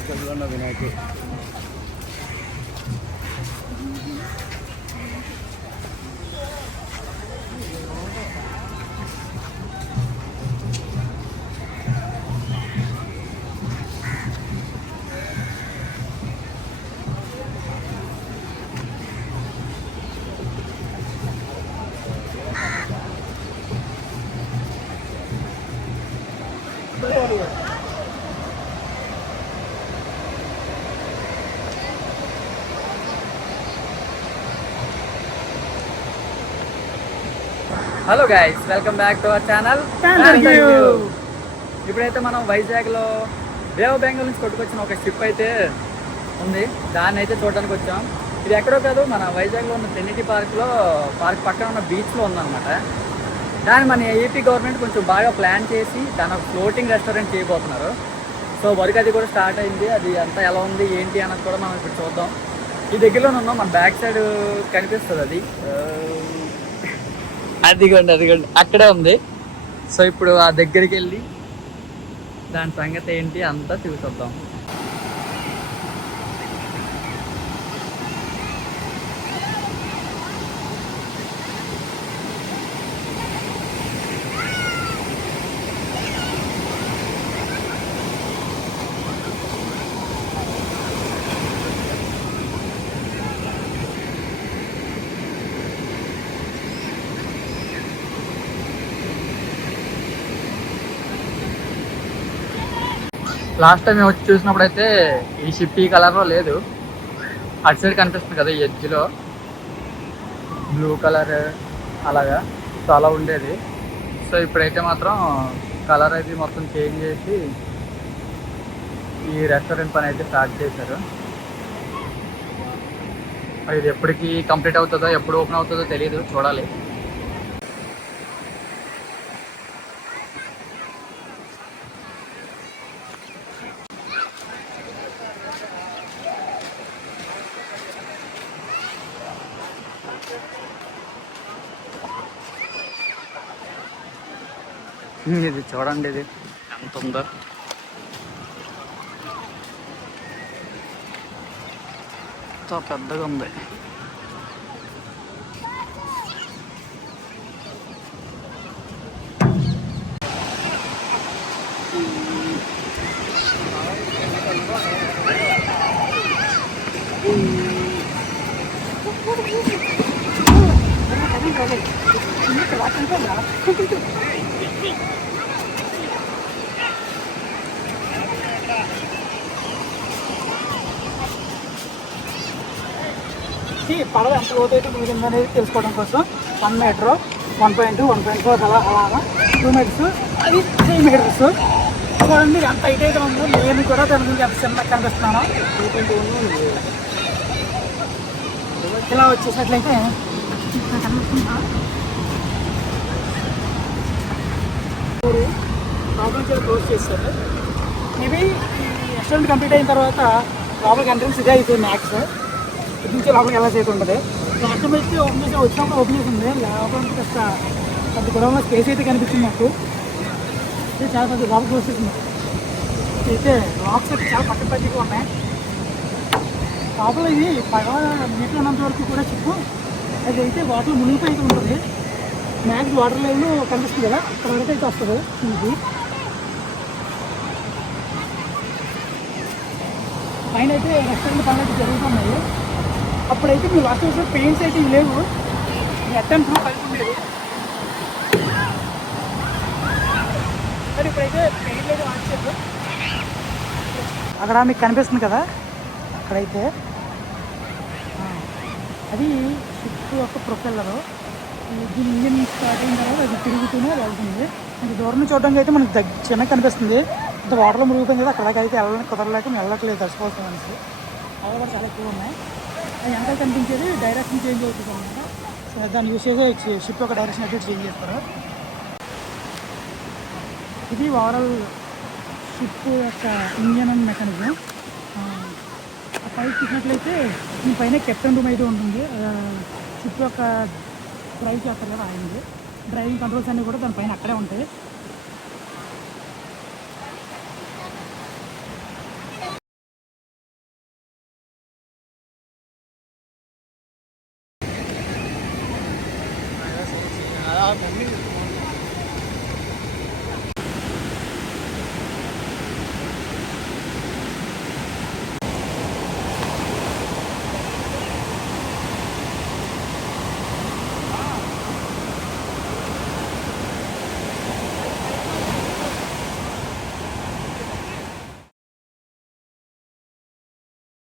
వైజాగ్లో వినాయకుడు. Hello guys, welcome back to our channel. ఇప్పుడైతే మనం వైజాగ్లో బే ఆఫ్ బెంగాల్ నుంచి కొట్టుకొచ్చిన ఒక షిప్ అయితే ఉంది. దాన్ని అయితే చూడడానికి వచ్చాం. ఇది ఎక్కడో కాదు, మన వైజాగ్లో ఉన్న ట్రినిటీ పార్క్ పక్కన ఉన్న బీచ్లో ఉందన్నమాట. దాన్ని మన ఏపీ గవర్నమెంట్ కొంచెం బాగా ప్లాన్ చేసి దాని ఒక ఫ్లోటింగ్ రెస్టారెంట్ చేయబోతున్నారు. సో వర్క్ అది కూడా స్టార్ట్ అయింది. అది అంతా ఎలా ఉంది ఏంటి అన్నది కూడా మనం ఇప్పుడు చూద్దాం. ఈ దగ్గరలోనే ఉన్నాం, మన బ్యాక్ సైడ్ కనిపిస్తుంది అది. అదిగోండి అక్కడే ఉంది. సో ఇప్పుడు ఆ దగ్గరికి వెళ్ళి దాని సంగతి ఏంటి అంతా చూసొద్దాం. లాస్ట్ టైం మేము వచ్చి చూసినప్పుడు అయితే ఈ షిప్ ఈ కలర్లో లేదు. అటు సైడ్ కనిపిస్తుంది కదా ఈ ఎడ్జ్లో బ్లూ కలర్ అలాగా. సో అలా ఉండేది. సో ఇప్పుడైతే మాత్రం కలర్ అయితే మొత్తం చేంజ్ చేసి ఈ రెస్టారెంట్ పని అయితే స్టార్ట్ చేశారు. ఇది ఎప్పటికి కంప్లీట్ అవుతుందో ఎప్పుడు ఓపెన్ అవుతుందో తెలియదు, చూడాలి. ఇది చూడండి, ఇది ఎంత ఉందో. ఎంత పెద్దగా ఉంది. పడవ ఎంత లోతు అయితే మునిగిందనేది తెలుసుకోవడం కోసం 1 మీటర్, 1.2, 1.4 అలాగా 2 మీటర్స్, అది 3 మీటర్స్. చూడండి ఎంత హైట్ అయితే ఉందో. నేను కూడా దాని గురించి ఎంత చిన్నగా కనిపిస్తున్నాను. ఇలా వచ్చేసినట్లయితే లోపలికి క్లోజ్ చేస్తారు. మేబీ ఈ రెస్టారెంట్ కంప్లీట్ అయిన తర్వాత లోపలికి ఎంట్రన్స్ ఇదే అవుతుంది మ్యాక్స్. ఇది నుంచి లోపలికి ఎలా చేసి ఉంటుంది. లాస్ట్ టైం అయితే ఓపెన్ చేసి వచ్చినప్పుడు ఓపెన్ చేసింది. లోపలికి కాస్త పెద్ద గొడవ స్పేస్ అయితే కనిపించింది నాకు. ఇది చాలా పెద్ద లోపలికి వచ్చేసింది. అయితే లాక్స్ అయితే చాలా పట్టి పట్టిగా ఉన్నాయి. లోపల ఇది పడవ నీటిలో ఉన్నంత వరకు కూడా చెప్పు. అది అయితే వాటర్ మునిగిపోయి అయితే ఉంటుంది. మ్యాక్స్ వాటర్ లెవెల్ కనిపిస్తుంది కదా, అక్కడ వరకు అయితే వస్తుంది. ఇది పైన అయితే రెస్టారెంట్ పనులు అయితే జరుగుతున్నాయి. అప్పుడైతే మీరు లాస్ట్ వచ్చే పెయింట్స్ అయితే ఇవి లేవు. ఎట్టని ప్రూఫ్ కలిసి ఉండేది. మరి ఇప్పుడైతే పెయింట్ అయితే మార్చారు. అక్కడ మీకు కనిపిస్తుంది కదా, అక్కడైతే అది షిప్ యొక్క ప్రొపెల్లరు. దీని ఇంజిన్ స్టార్ట్ అయిన తర్వాత అది తిరుగుతూనే వెళ్తుంది. మీకు దూరం నుంచి చూడడానికి అయితే మనకు చిన్నగా కనిపిస్తుంది. ఇంత వాటర్లో మునిగిపోయింది కదా, అక్కడికైతే వెళ్ళడానికి కుదరలేక మేము వెళ్ళట్లేదు దర్శకోసం అనేసి. అవి కూడా చాలా ఎక్కువ ఉన్నాయి. అది వెనకాల కనిపించేది డైరెక్షన్ చేంజ్ అవుతుంది అనమాట. సో దాన్ని యూజ్ చేసి షిప్ యొక్క డైరెక్షన్ అయితే చేంజ్ చేస్తారు. ఇది ఓవరాల్ షిప్ యొక్క ఇంజన్ అండ్ మెకానిజం. పైకి చూసినట్లయితే దీని పైన కెప్టెన్ రూమ్ అయితే ఉంటుంది. షిప్ యొక్క డ్రైవ్ చేస్తారు కదా, ఆయనది డ్రైవింగ్ కంట్రోల్స్ అన్నీ కూడా దానిపైన అక్కడే ఉంటాయి.